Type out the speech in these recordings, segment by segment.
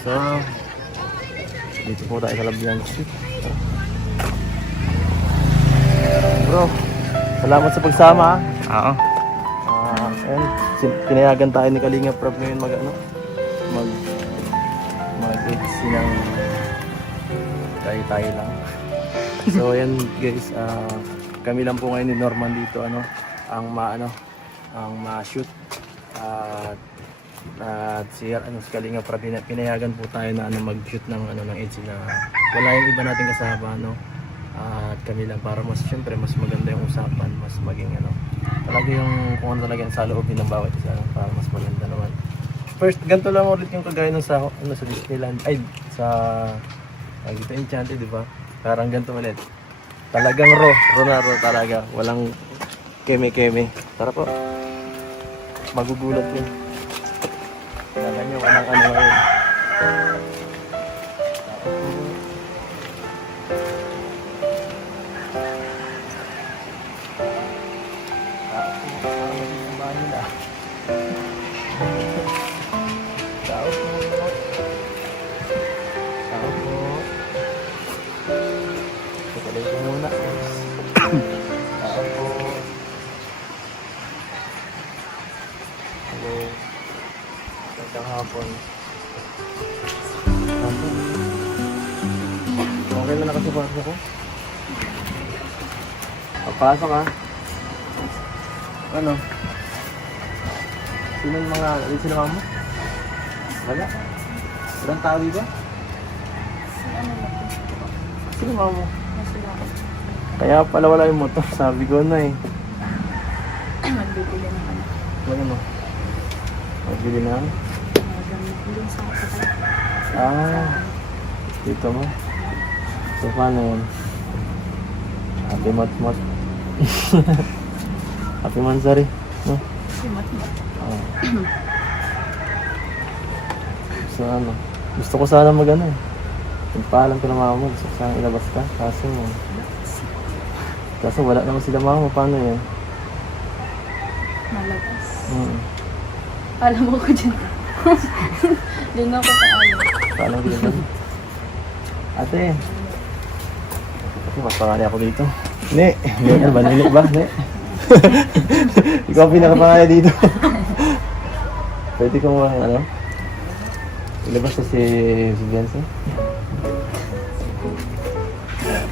So, dito po tayo sa Labian Street. Bro, salamat sa pagsama. Oo. Ayun, pinayagan tayo ni Kalinga Prab ngayon mag-edits ng tayo lang. So ayan guys, kami lang po ngayon ni Norman dito ang ma-shoot at si Kalinga Prab pinayagan po tayo na mag-shoot ng edits na wala yung iba nating kasama at kami lang para mas syempre mas maganda yung usapan, mas maging talaga yung kung ano talaga sa loobin ng bawat isa para mas maganda naman. First, ganito lang ulit yung kagaya ng sa Disneyland, ay sa dito Enchanted, di ba? Parang ganito ulit. Talagang raw talaga, walang keme-keme. Tara po. Magugulat yun. Talaga nyo, walang ngayon. Okay na nakasipasok ko. Papasok ha. Ano? Sino yung mga sino mama mo? Wala? Walang tawi ba? Sino mama mo? Kaya pala wala yung motor. Sabi ko na eh. Magbibili na kami. Ano mo? Magbili na? Magbibili sa kapatid. Dito mo? So paano yun? Happy Mat-Mat. Happy Mansari. No? Si Mat-Mat. So gusto ko sana pagpaalam ko na mama mo. Gusto ko sana ilabas ka. Kaso wala naman sila mama. Paano yun? Malabas. Alam mo ko dyan. Doon ako paalam. Paano din? Ate. Mas pangali ako dito. Ne, banilik ba? Ne. Ikaw ang pinakapangali dito. Pwede ko mo ilabas na si Benson.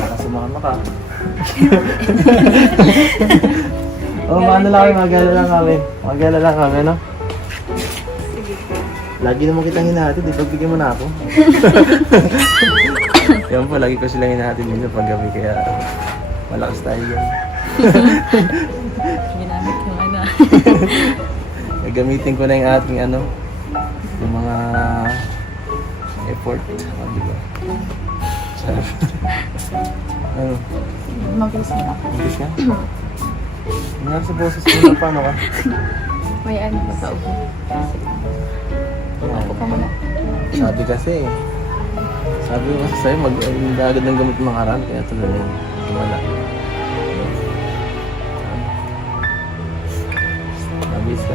Baka sumama ka. Maano lang kami, magala lang kami, no? Lagi naman kitang hinahatid, ipagbigyan mo na ako. Yan po, lagi ko silang hinahatid dito pag gabi, kaya malakas tayo yan. Ginamit yung Gagamitin ko na yung ating yung mga effort. Diba? Mabilis mo na. Mabilis ka? Nangyari sa boses mo na paano ka? May magkaupo. Upo ka muna. Sabi ko kasi sa'yo, agad ng gamit mga haran, kaya tuloy wala. Mabilis ka?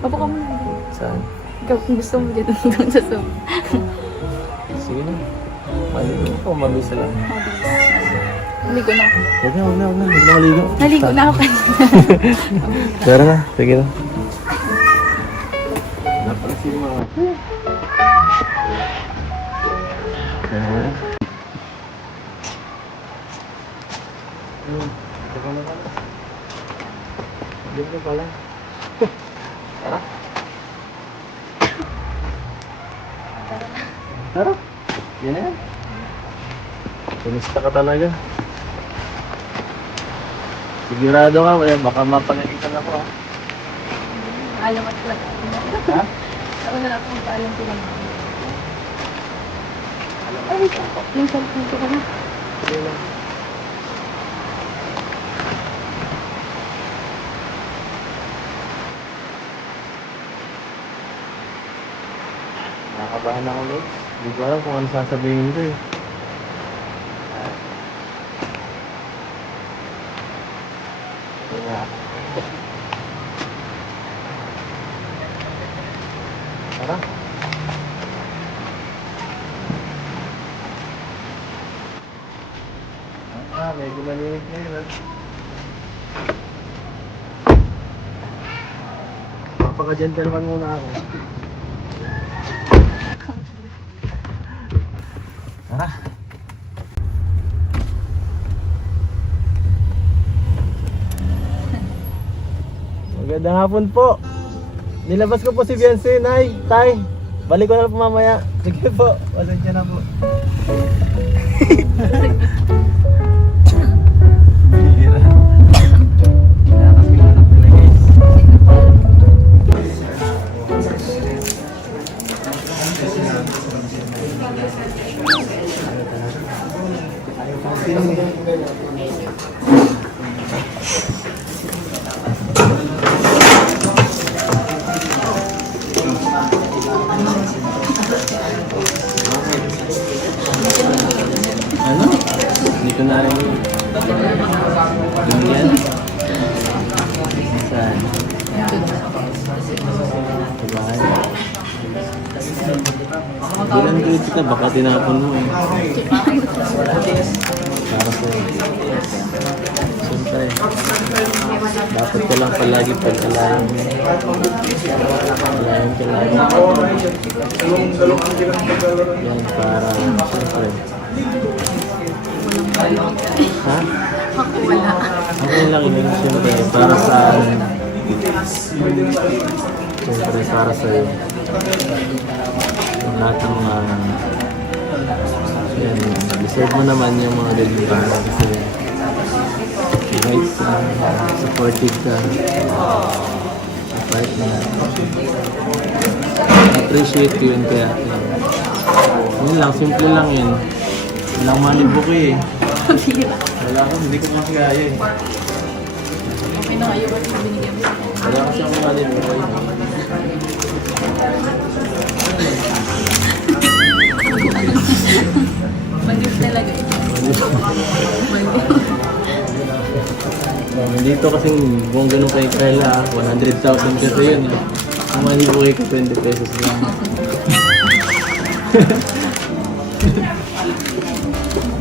Upo ka muna. Saan? Ikaw kung gusto mo dito hanggang sa sob. Sige na. Maligo ko, mabilis na lang. Mabilis. Naligo na ako. Huwag na maligo. Naligo na ako kanina. Tara na, sige na. Napalasin mo nga. Ito ka na pala. Dito ka pala. Tara. Tara. Yan na yan. Pinista ka talaga. Sigurado ka, baka mapagalitan ako. Alam at lang. Ha? Ako na lang kung paalam sila. Ay, yung cellphone ko na. Nakakabahan ako ulit. Hindi ko alam kung ano sasabihin ko eh. Tara. medyo maliit na yun. Papaka-gentleman muna ako. Tara. Magandang hapon po. Nilabas ko po si Beyonce, Nay, Tay. Balik ko na lang po mamaya. Sige po, pasensya na po. Bihira. Nakakasilanap na guys. Ano? Hindi ko narinig. Durian? Saan? Sabay. Bilang tweet kita, baka tinapon mo eh. Para sa'yo. Siyempre, dapat ka lang palagi pag-alayan mo. Alayan ka lagi. Yan, para, siyempre. Ha? Ako wala. Okay lang yun, siyempre, para sa siyempre, para sa'yo. Yung lahat ng yan, deserve mo naman yung mga liliban mo kasi kahit supportive ka sa partner. Appreciate ko yun kaya yun lang, simple lang yun. Walang manibok eh. Wala ko, hindi ko kasi kaya eh. Okay na kayo kasi binigyan mo. Wala kasi akong manibok eh. Manip talaga ito. Dito kasing buong ganun kay Kyla, 100,000 kasi yun eh. Ang manibok eh ka 20 pesos lang.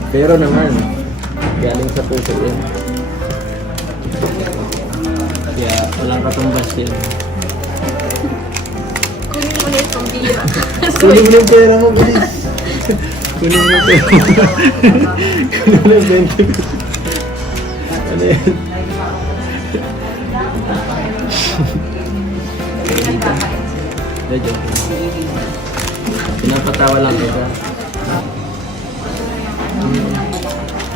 Pero naman, galing sa puso yun. Kaya walang katumbas yun. Kunin mo na itong bira. Kunin mo yung pera mo, please. Kunin mo yung pera mo. Kunin mo yung 20. Ano yan? Joke. Pinapatawa lang kita.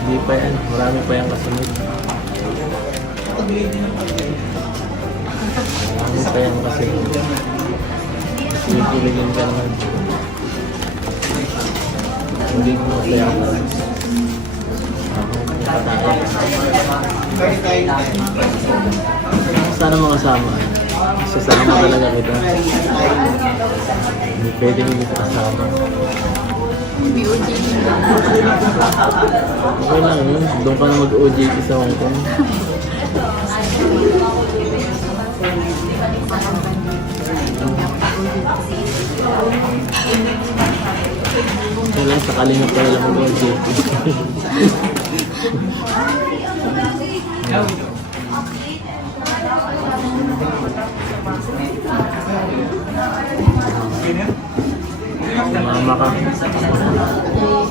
Hindi pa yan. Marami pa yung kasunod. Marami pa yung kasunod. Pilipiligin ka naman. Hindi ko masaya ka. Sana makasama. Sasama talaga kita. Hindi pwedeng hindi ka kasama. Okay lang yun. Doon ka na mag-OJT sa Hong Kong. Kailan sa kalingap ka lang mag-OJT. Sama ka.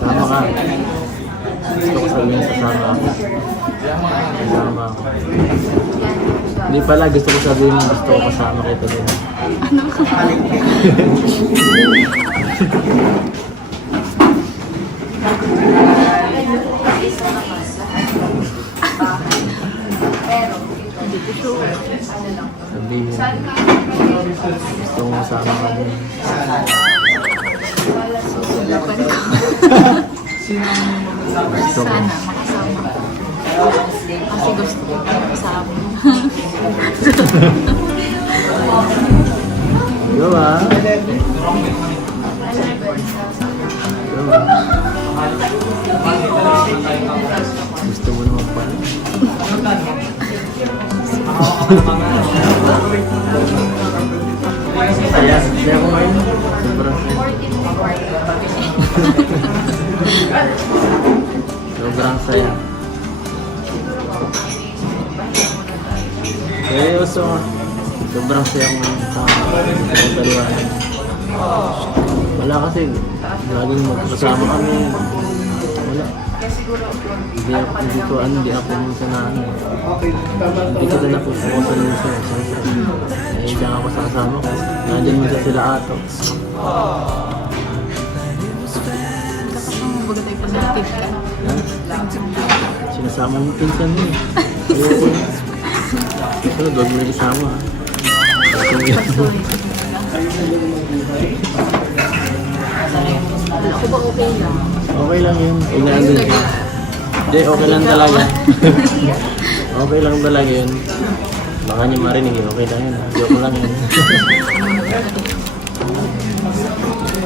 Sama ka. Gusto ko sabihin sasama ako. Sasama ako. Hindi pala, gusto ko sabihin mo gusto ko kasama kita din. Sabihin. Gusto ko kasama ka din. Sana makasama. Kasi gusto ko makasama. Diba? Diba? Gusto mo naman pala. Saya ko ngayon. Sobrang saya. Sobrang saya. Seryoso nga. Sobrang sayang paliwanag. Wala kasi, laging magkasama kami. Wala. Hindi ako minsan na ano. Hindi ko na napupukasan minsan. Hindi ako sa kasama ko. Nandiyan minsan sila ato. Baga tayo positive ka. Ha? Sinasama mo pinsan mo eh. Ayoko. Sunod, huwag mo na kasama. Ako ba okay lang? Okay lang yun. Inaandun ka. Hindi, okay lang talaga. Okay lang talaga yun. Baka niyo marinig yun. Okay lang yun. Joke lang yun.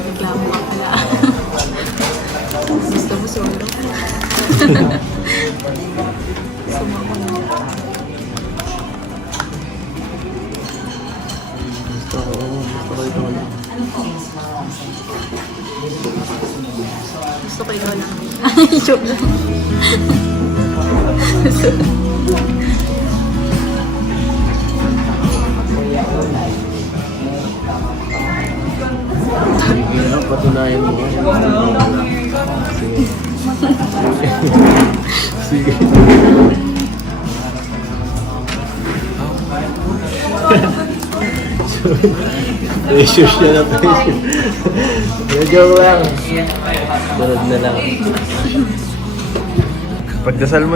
Reklamo ka pala. Gusto mo solo? Sumama na. Gusto ko ito na. Gusto ko ikaw lang. Ay, joke lang. Sige lang, patunayan mo. Sige. Sige. Pressure siya na pressure. Joke lang. Sunod na lang. Pagdasal mo na.